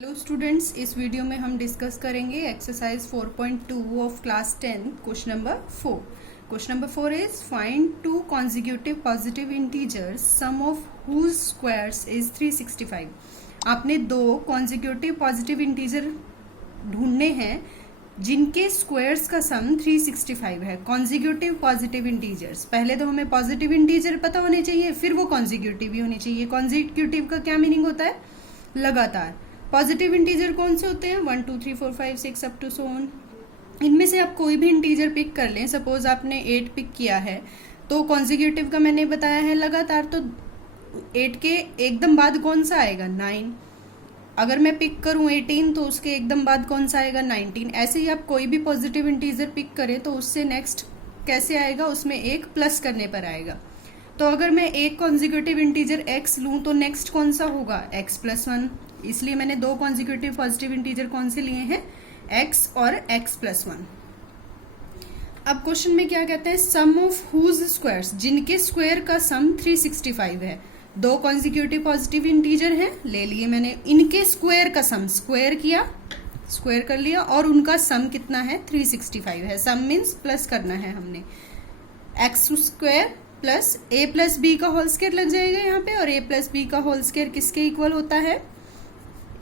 Hello students, इस video में हम डिस्कस करेंगे exercise 4.2 of class 10 question number 4। Question number 4 is find two consecutive positive integers sum of whose squares is 365। आपने दो consecutive positive integer ढूंढने हैं जिनके स्क्वायर्स का सम 365 है। कॉन्जिक्यूटिव पॉजिटिव इंटीजर्स, पहले तो हमें पॉजिटिव इंटीजर पता होने चाहिए, फिर वो कॉन्जिक्यूटिव भी होने चाहिए। कॉन्जिक्यूटिव का क्या मीनिंग होता है? लगातार। पॉजिटिव इंटीजर कौन से होते हैं? 1 2 3 4 5 6 अप टू सो ऑन। इनमें से आप कोई भी इंटीजर पिक कर लें। सपोज आपने 8 पिक किया है तो कॉन्जिक्यूटिव का मैंने बताया है लगातार, तो 8 के एकदम बाद कौन सा आएगा? 9। अगर मैं पिक करूं 18 तो उसके एकदम बाद कौन सा आएगा? 19। ऐसे ही आप कोई भी पॉजिटिव इंटीजर पिक करें तो उससे नेक्स्ट कैसे आएगा? उसमें एक प्लस करने पर आएगा। तो अगर मैं एक कॉन्जिक्यूटिव इंटीजर x लूं तो नेक्स्ट कौन सा होगा? x plus 1। इसलिए मैंने दो कॉन्जिक्यूटिव पॉजिटिव इंटीजर कौन से लिए हैं? x और x प्लस 1। अब क्वेश्चन में क्या कहते हैं? सम ऑफ हुज स्क्वायर्स, जिनके स्क्वायर का सम 365 है। दो कॉन्जिक्यूटिव पॉजिटिव इंटीजर हैं, ले लिए मैंने, इनके स्क्वायर का सम स्क्वायर किया, स्क्वायर कर लिया, और उनका सम कितना है? 365 है। सम मीन्स प्लस करना है हमने। X square plus A plus B का होल स्क्वायर लग जाएगा यहाँ पे, और ए प्लस बी का होल स्क्वायर किसके इक्वल होता है?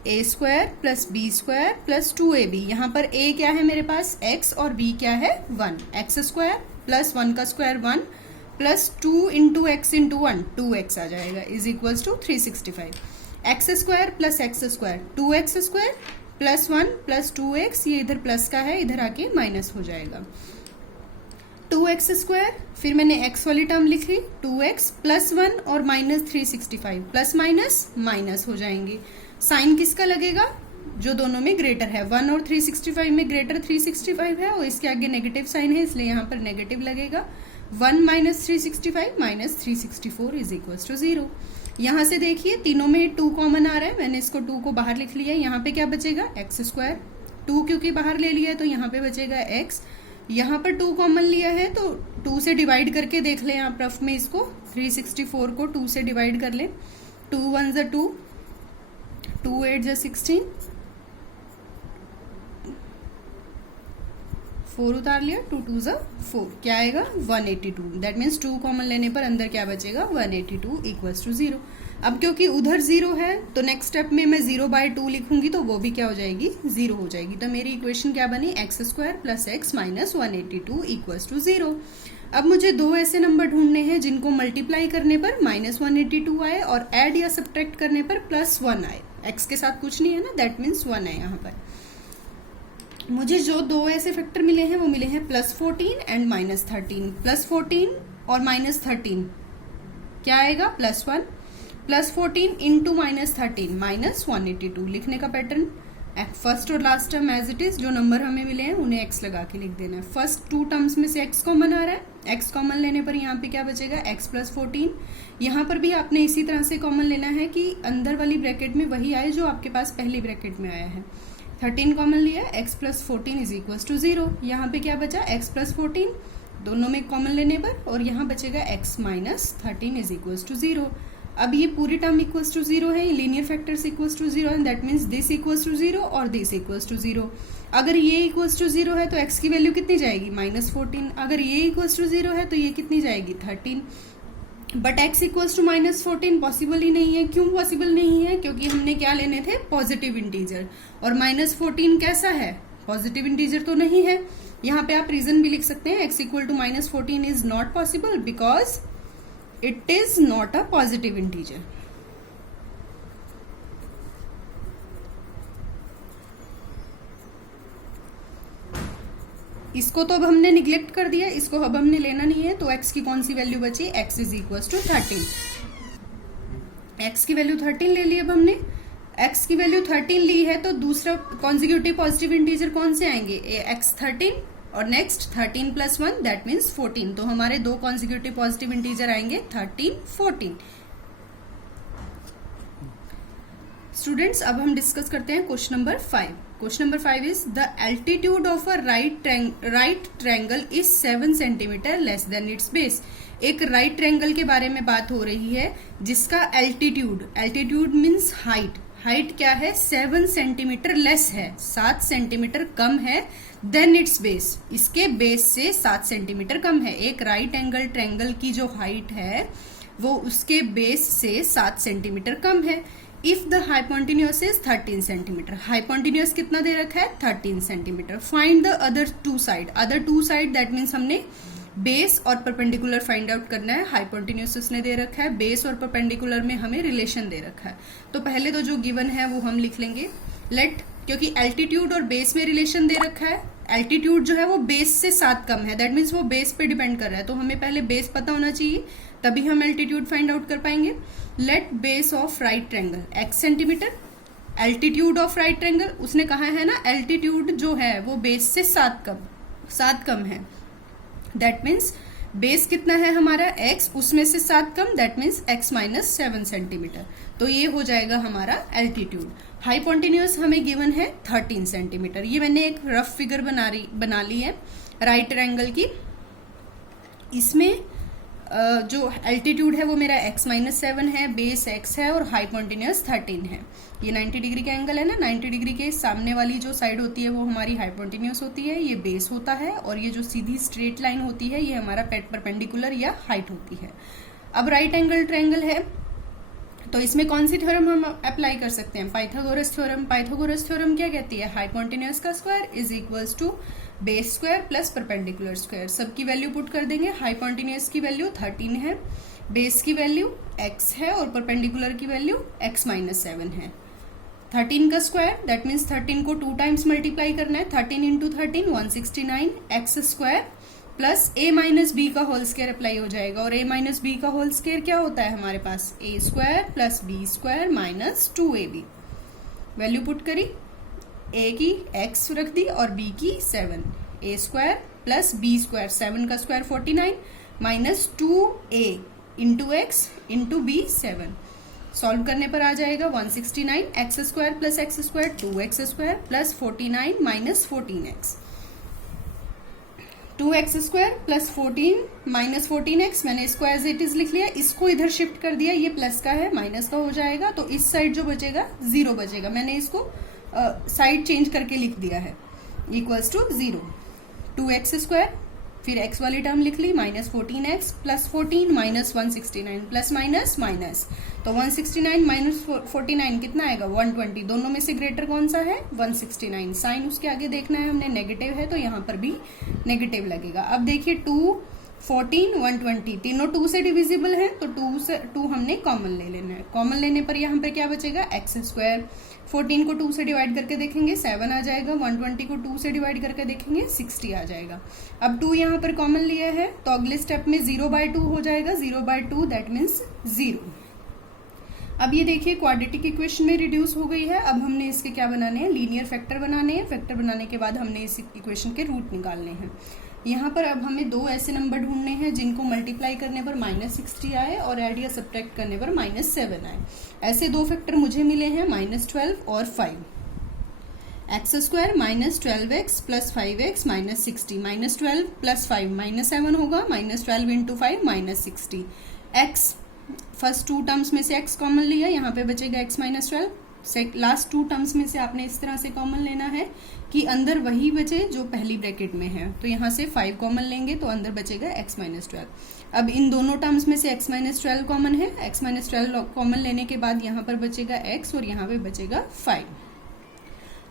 A square plus B square plus 2ab। यहाँ पर a क्या है मेरे पास? x, और b क्या है? 1। एक्स स्क्वायर प्लस 1 का square 1 plus 2 into x into 1 2x आ जाएगा, is equals to 365। X square plus x square 2x square plus 1 plus 2x, ये इधर प्लस का है, इधर आके माइनस हो जाएगा। 2x स्क्वायर, फिर मैंने x वाली टर्म लिख ली, 2x प्लस 1 और माइनस 365, प्लस माइनस माइनस हो जाएंगे। साइन किसका लगेगा? जो दोनों में ग्रेटर है। 1 और 365 में ग्रेटर 365 है, और इसके आगे नेगेटिव साइन है, इसलिए यहाँ पर नेगेटिव लगेगा। 1 minus 365 minus 364 is equal to 0। यहाँ से देखिए तीनों में 2 कॉमन आ रहा है, मैंने इसको 2 को बाहर लिख लिया। यहाँ पे क्या बचेगा? X square. 2 क्योंकि बाहर ले लिया है तो यहाँ पे बचेगा x। यहाँ पर 2 कॉमन लिया है तो 2 से डिवाइड करके देख लें आप रफ में इसको। 364 को 2 से डिवाइड कर लें। 2 1 ज़ा 2, 2 8 ज़ा 16, 4 उतार लिया, 2 2 ज़ा 4, क्या आएगा? 182। दैट मीन्स 2 कॉमन लेने पर अंदर क्या बचेगा? 182 इक्वल्स टू 0। अब क्योंकि उधर 0 है तो नेक्स्ट स्टेप में मैं 0/2 लिखूंगी तो वो भी क्या हो जाएगी? 0 हो जाएगी। तो मेरी इक्वेशन क्या बनी? X square plus x minus 182 equals to 0। अब मुझे दो ऐसे नंबर ढूंढने हैं जिनको मल्टीप्लाई करने पर माइनस 182 आए और ऐड या सब्ट्रैक्ट करने पर प्लस 1 आए। एक्स के साथ कुछ नहीं है ना, दैट मीन्स 1 है यहाँ पर। मुझे जो दो ऐसे फैक्टर मिले हैं वो मिले हैं प्लस 14 एंड माइनस 13। प्लस 14 और माइनस 13 क्या आएगा? Plus 1 plus 14 into minus 13 minus 182। लिखने का पैटर्न फर्स्ट और last term as it is, जो नंबर हमें मिले हैं उन्हें x लगा के लिख देना है। फर्स्ट 2 टर्म्स में से x कॉमन आ रहा है, x कॉमन लेने पर यहाँ पे क्या बचेगा? x plus 14। यहाँ पर भी आपने इसी तरह से कॉमन लेना है कि अंदर वाली ब्रैकेट में वही आए जो आपके पास पहली ब्रैकेट में आया है। 13 कॉमन लिया, x plus 14 is equal to 0। यहाँ पे क्या बचा? x प्लस 14 दोनों में कॉमन लेने पर, और यहाँ बचेगा x minus 13 is equal to 0। अब ये पूरी टर्म इक्वल्स टू 0 है, linear factors equals to 0 and that means this equals to 0 और दिस इक्वल्स टू 0। अगर ये इक्वल्स टू 0 है तो x की वैल्यू कितनी जाएगी? माइनस 14। अगर ये इक्वल्स टू 0 है तो ये कितनी जाएगी? 13। But x equals to minus 14 possible ही नहीं है। क्यों पॉसिबल नहीं है? क्योंकि हमने क्या लेने थे? पॉजिटिव इंटीजर, और माइनस 14 कैसा है? पॉजिटिव इंटीजर तो नहीं है। यहाँ पे आप रीजन भी लिख सकते हैं, x equal to minus 14 is not possible because it is not a positive integer। इसको तो अब हमने निग्लेक्ट कर दिया, इसको अब हमने लेना नहीं है, तो x की कौन सी वैल्यू बची? x is equal to 13। x की वैल्यू 13 ले ली। अब हमने x की वैल्यू 13 ली है तो दूसरा कॉन्जिक्यूटिव पॉजिटिव इंटीजर कौन से आएंगे? x 13 और नेक्स्ट 13 प्लस 1 दैट मीन्स 14। तो हमारे दो कॉन्जिक्यूटिव पॉजिटिव इंटीजर आएंगे 13 14। स्टूडेंट्स, अब हम डिस्कस करते हैं question number 5। Question number 5 is the altitude of a right triangle is 7 centimetre less than it's base. एक राइट ट्रायंगल के बारे में बात हो रही है जिसका एल्टीट्यूड मीन्स हाइट हाइट क्या है 7 सेंटीमीटर लेस है, 7 सेंटीमीटर कम है देन इट्स बेस, इसके बेस से 7 सेंटीमीटर कम है। एक राइट एंगल ट्रायंगल की जो हाइट है वो उसके बेस से 7 सेंटीमीटर कम है। If the hypotenuse is 13 centimetre, hypotenuse कितना दे रखा है 13 centimetre. Find the other two side, that means हमने बेस और परपेंडिकुलर फाइंड आउट करना है। हाइपोटेन्यूज उसने दे रखा है, बेस और परपेंडिकुलर में हमें रिलेशन दे रखा है। तो पहले तो जो गिवन है वो हम लिख लेंगे लेट, क्योंकि एल्टीट्यूड और बेस में रिलेशन दे रखा है, एल्टीट्यूड जो है वो बेस से 7 कम है, दैट मीन्स वो बेस पे डिपेंड कर रहा है, तो हमें पहले बेस पता होना चाहिए तभी हम एल्टीट्यूड फाइंड आउट कर पाएंगे। Let base of right triangle x centimetre, altitude of right triangle उसने कहा है ना एल्टीट्यूड जो है वो बेस से 7 कम है, दैट मीन्स बेस कितना है हमारा x, उसमें से 7 कम, that means x minus 7 centimetre. तो ये हो जाएगा हमारा एल्टीट्यूड। हाइपोटेन्यूज हमें गिवन है 13 सेंटीमीटर। ये मैंने एक रफ फिगर बना ली है राइट ट्रायंगल की। इसमें जो एल्टीट्यूड है वो मेरा x माइनस 7 है, बेस x है और हाइपोटेन्यूज 13 है। ये 90 डिग्री का एंगल है ना, 90 डिग्री के सामने वाली जो साइड होती है वो हमारी हाइपोटेन्यूज होती है, ये बेस होता है, और ये जो सीधी स्ट्रेट लाइन होती है ये हमारा परपेंडिकुलर या हाइट होती है। अब राइट एंगल ट्रायंगल है तो इसमें कौन सी थ्योरम हम अप्लाई कर सकते हैं, पाइथागोरस थ्योरम। पाइथागोरस थ्योरम क्या कहती है, हाइपोटेन्यूज का square is equals to base square plus perpendicular square. सबकी वैल्यू पुट कर देंगे, हाइपोटेन्यूज की वैल्यू 13 है, बेस की वैल्यू x है और परपेंडिकुलर की वैल्यू x माइनस 7 है। 13 का स्क्वायर दैट मीन्स 13 को 2 टाइम्स मल्टीप्लाई करना है, 13 into 13 169 x square plus a minus b का होल स्क्वायर अप्लाई हो जाएगा, और a माइनस बी का होल स्क्वायर क्या होता है हमारे पास a square plus B square minus 2ab। Value put करी, a की x रख दी और b की 7, a स्क्वायर प्लस b स्क्वायर, 7 का square 49 minus 2a into x into b 7। Solve करने पर आ जाएगा 169 x square plus x square 2x square plus 49 minus 14x, 2x square plus 14 minus 14x। मैंने स्क्वायर एज इट इज लिख लिया, इसको इधर शिफ्ट कर दिया, ये प्लस का है माइनस का हो जाएगा, तो इस साइड जो बचेगा 0 बचेगा। मैंने इसको साइड चेंज करके लिख दिया है, इक्वल्स टू 0। 2x स्क्वायर फिर x वाली टर्म लिख ली minus 14x plus 14 minus 169 plus minus minus, तो 169 माइनस 49 कितना आएगा 120। दोनों में से ग्रेटर कौन सा है 169। साइन उसके आगे देखना है हमने, नेगेटिव है तो यहाँ पर भी नेगेटिव लगेगा। अब देखिए 2 14 120 तीनों 2 से डिविजिबल है, तो 2 हमने कॉमन ले लेना है। कॉमन लेने पर यहाँ पर क्या बचेगा x स्क्वायर, 14 को 2 से डिवाइड करके देखेंगे 7 आ जाएगा, 120 को 2 से डिवाइड करके देखेंगे 60 आ जाएगा। अब 2 यहाँ पर कॉमन लिया है तो अगले स्टेप में 0/2 हो जाएगा, 0/2 दैट मीन्स 0। अब ये देखिए क्वाड्रेटिक इक्वेशन में रिड्यूस हो गई है। अब हमने इसके क्या बनाने हैं, लीनियर फैक्टर बनाने हैं। फैक्टर बनाने के बाद हमने इस इक्वेशन के रूट निकालने हैं। यहाँ पर अब हमें 2 ऐसे नंबर ढूंढने हैं जिनको मल्टीप्लाई करने पर -60 आए और ऐड या सब्ट्रैक्ट करने पर -7 आए। ऐसे 2 फैक्टर मुझे मिले हैं -12 और 5। X square -12x plus 5x -60, -12 plus 5 -7 होगा, -12 इंटू 5 -60। एक्स फर्स्ट 2 टर्म्स में से x कॉमन लिया, यहाँ पे बचेगा x -12। लास्ट 2 टर्म्स में से आपने इस तरह से कॉमन लेना है कि अंदर वही बचे जो पहली ब्रैकेट में है, तो यहाँ से 5 कॉमन लेंगे तो अंदर बचेगा x -12। अब इन दोनों टर्म्स में से x -12 कॉमन है, x -12 कॉमन लेने के बाद यहाँ पर बचेगा x और यहाँ पे बचेगा 5।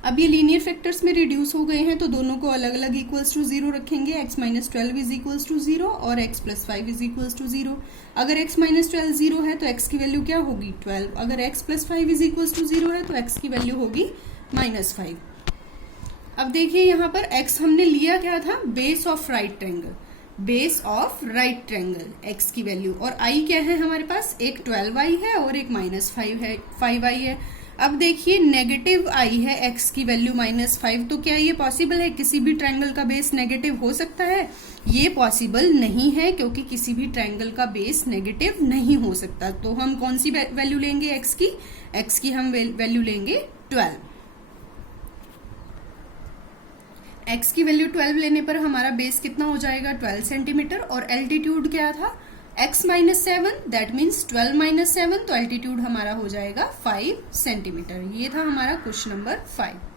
अब ये लीनियर फैक्टर्स में रिड्यूस हो गए हैं तो दोनों को अलग अलग इक्वल्स टू 0 रखेंगे। x -12 इज इक्वल्स टू 0 और x plus 5 is equals to 0। अगर x -12 0 है तो x की वैल्यू क्या होगी 12। अगर x plus 5 is equals to 0 है तो x की वैल्यू होगी -5। अब देखिए यहाँ पर x हमने लिया क्या था, base of right triangle, base of right triangle x की वैल्यू, और i क्या है हमारे पास, एक 12i है और एक -5i है। अब देखिए नेगेटिव i है x की वैल्यू -5, तो क्या ये पॉसिबल है किसी भी ट्रायंगल का बेस नेगेटिव हो सकता है? ये पॉसिबल नहीं है, क्योंकि किसी भी ट्रायंगल का बेस नेगेटिव नहीं हो सकता। तो हम कौन सी वैल्यू लेंगे x की हम वैल्यू लेंगे 12। x की वैल्यू 12 लेने पर हमारा बेस कितना हो जाएगा 12 सेंटीमीटर, और एल्टीट्यूड क्या था x minus 7 that means 12 minus 7, तो एल्टीट्यूड हमारा हो जाएगा 5 सेंटीमीटर। ये था हमारा क्वेश्चन नंबर 5।